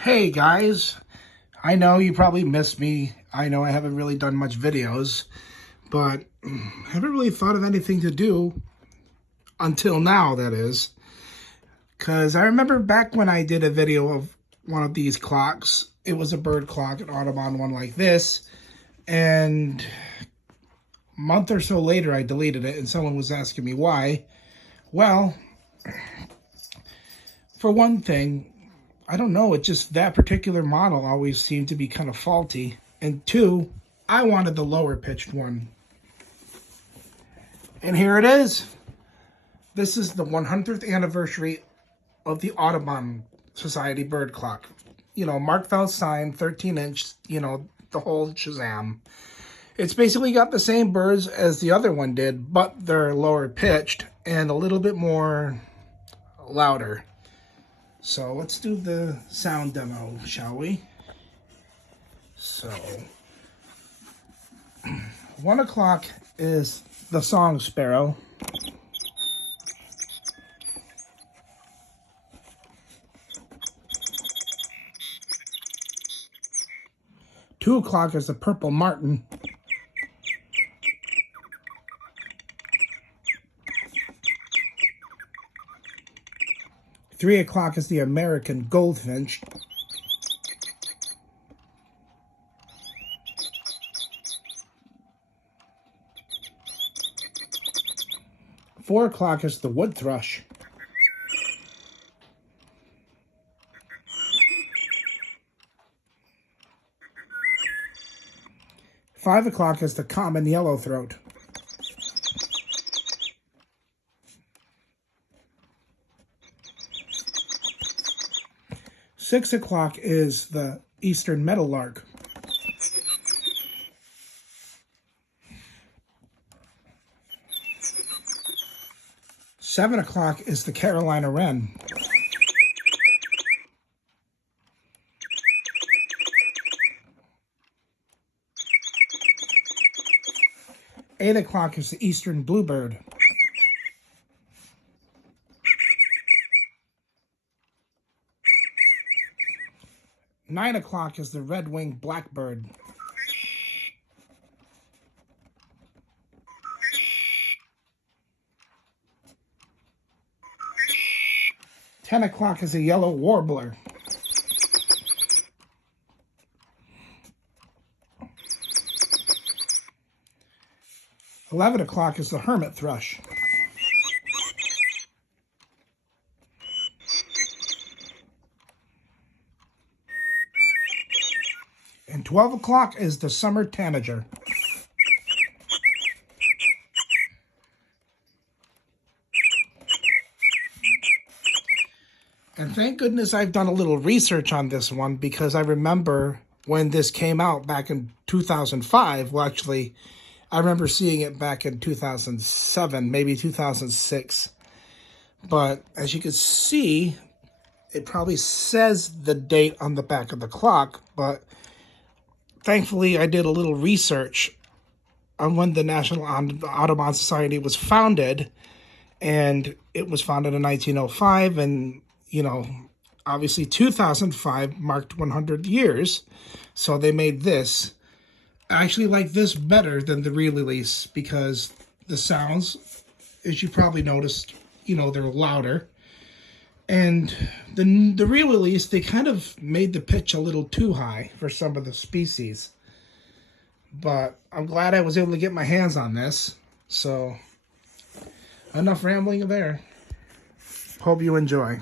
Hey guys, I know you probably missed me. I know I haven't really done much videos, but I haven't really thought of anything to do until now, that is. Because I remember back when I did a video of one of these clocks. It was a bird clock, an Audubon one like this. And a month or so later, I deleted it and someone was asking me why. Well, for one thing, I don't know, it just, that particular model always seemed to be kind of faulty. And two, I wanted the lower pitched one. And here it is. This is the 100th anniversary of the Audubon Society bird clock. You know, Mark Feldstein, 13-inch, you know, the whole shazam. It's basically got the same birds as the other one did, but they're lower pitched and a little bit more louder. So let's do the sound demo, shall we? So, 1 o'clock is the song sparrow. Two o'clock is the purple martin. 3 o'clock is the American goldfinch. 4 o'clock is the wood thrush. 5 o'clock is the common yellowthroat. 6 o'clock is the eastern meadowlark. 7 o'clock is the Carolina wren. 8 o'clock is the eastern bluebird. 9 o'clock is the red-winged blackbird. 10 o'clock is a yellow warbler. 11 o'clock is the hermit thrush. 12 o'clock is the summer tanager. And thank goodness I've done a little research on this one, because I remember when this came out back in 2005. Well, actually, I remember seeing it back in 2007, maybe 2006. But as you can see, it probably says the date on the back of the clock, but thankfully, I did a little research on when the National Audubon Society was founded, and it was founded in 1905, and, you know, obviously 2005 marked 100 years, so they made this. I actually like this better than the re-release, because the sounds, as you probably noticed, you know, they're louder. And the re-release, they kind of made the pitch a little too high for some of the species. But I'm glad I was able to get my hands on this. So, enough rambling there. Hope you enjoy.